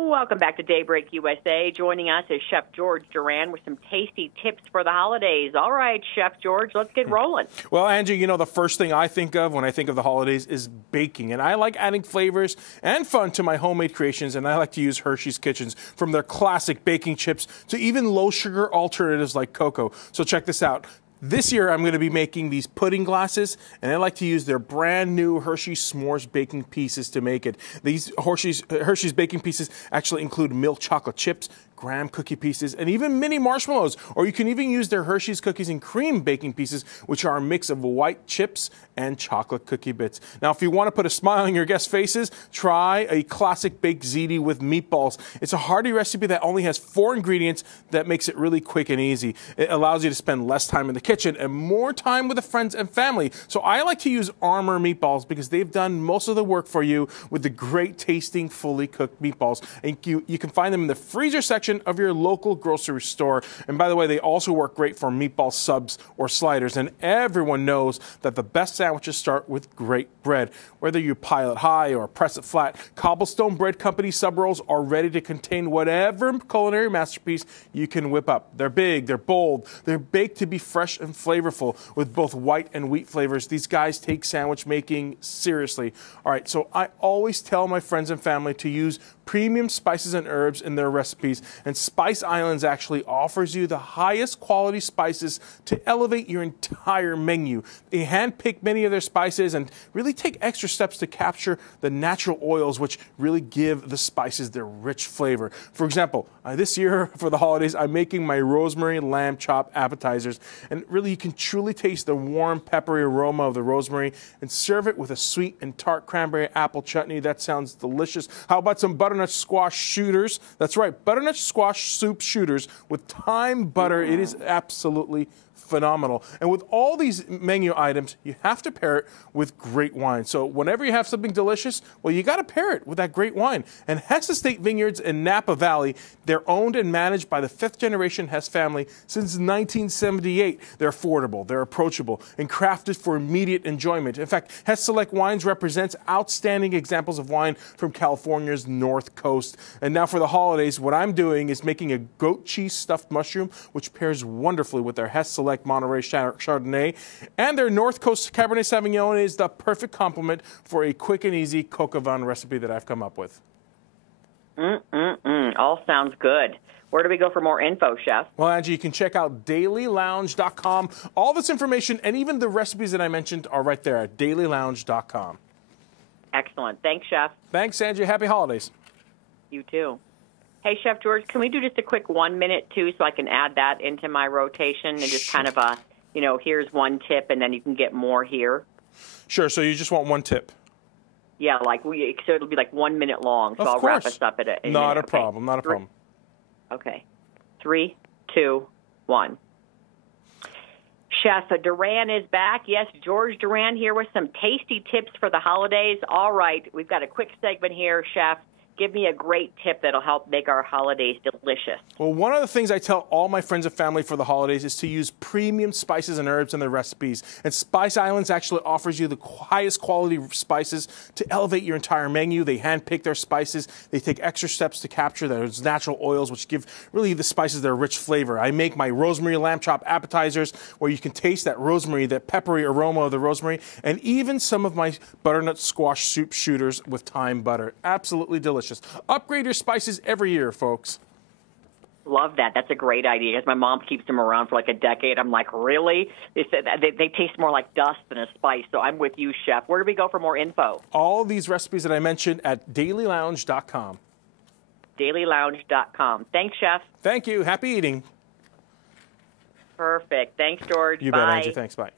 Welcome back to Daybreak USA. Joining us is Chef George Duran with some tasty tips for the holidays. All right, Chef George, let's get rolling. Well, Angie, you know, the first thing I think of when I think of the holidays is baking. And I like adding flavors and fun to my homemade creations. And I like to use Hershey's Kitchens, from their classic baking chips to even low-sugar alternatives like cocoa. So check this out. This year, I'm going to be making these pudding glasses, and I like to use their brand new Hershey's S'mores baking pieces to make it. These Hershey's baking pieces actually include milk chocolate chips, graham cookie pieces, and even mini marshmallows. Or you can even use their Hershey's cookies and cream baking pieces, which are a mix of white chips and chocolate cookie bits. Now, if you want to put a smile on your guests' faces, try a classic baked ziti with meatballs. It's a hearty recipe that only has 4 ingredients that makes it really quick and easy. It allows you to spend less time in the kitchen and more time with the friends and family. So I like to use Armour meatballs because they've done most of the work for you with the great tasting, fully cooked meatballs. And you can find them in the freezer section of your local grocery store. And by the way, they also work great for meatball subs or sliders. And everyone knows that the best sandwiches start with great bread. Whether you pile it high or press it flat, Cobblestone Bread Company sub rolls are ready to contain whatever culinary masterpiece you can whip up. They're big, they're bold, they're baked to be fresh and flavorful with both white and wheat flavors. These guys take sandwich making seriously. All right, so I always tell my friends and family to use premium spices and herbs in their recipes, and Spice Islands actually offers you the highest quality spices to elevate your entire menu. They handpick many of their spices and really take extra steps to capture the natural oils which really give the spices their rich flavor. For example, this year for the holidays, I'm making my rosemary lamb chop appetizers, and really you can truly taste the warm peppery aroma of the rosemary, and serve it with a sweet and tart cranberry apple chutney. That sounds delicious. How about some butternut squash shooters? That's right, butternut squash soup shooters with thyme butter. It is absolutely phenomenal. And with all these menu items, you have to pair it with great wine. So whenever you have something delicious, well, you got to pair it with that great wine. And Hess Estate Vineyards in Napa Valley, they're owned and managed by the 5th generation Hess family since 1978. They're affordable, they're approachable, and crafted for immediate enjoyment. In fact, Hess Select Wines represents outstanding examples of wine from California's North Coast. And now for the holidays, what I'm doing is making a goat cheese stuffed mushroom, which pairs wonderfully with their Hess Select Monterey Chardonnay, and their North Coast Cabernet Sauvignon is the perfect complement for a quick and easy coq au vin recipe that I've come up with. All sounds good. Where do we go for more info, Chef? Well, Angie, you can check out dailylounge.com. All this information and even the recipes that I mentioned are right there at dailylounge.com. Excellent. Thanks, Chef. Thanks, Angie. Happy holidays. You too. Hey, Chef George, can we do just a quick 1 minute, too, so I can add that into my rotation and just kind of a, here's one tip and then you can get more here? Sure. So you just want one tip? Yeah, so it'll be like 1 minute long. So I'll wrap us up at a Not minute. a problem. Not a problem. Okay. 3, 2, 1. Chef Duran is back. Yes, George Duran here with some tasty tips for the holidays. All right, we've got a quick segment here, Chef. Give me a great tip that'll help make our holidays delicious. Well, one of the things I tell all my friends and family for the holidays is to use premium spices and herbs in their recipes. And Spice Islands actually offers you the highest quality spices to elevate your entire menu. They handpick their spices. They take extra steps to capture those natural oils, which give really the spices their rich flavor. I make my rosemary lamb chop appetizers where you can taste that rosemary, that peppery aroma of the rosemary, and even some of my butternut squash soup shooters with thyme butter. Absolutely delicious. Upgrade your spices every year, folks. Love that. That's a great idea because my mom keeps them around for like a decade. I'm like, really? They said they taste more like dust than a spice. So I'm with you, Chef. Where do we go for more info? All of these recipes that I mentioned at dailylounge.com. Dailylounge.com. Thanks, Chef. Thank you. Happy eating. Perfect. Thanks, George. You Bye. bet, Angie. Thanks. Bye.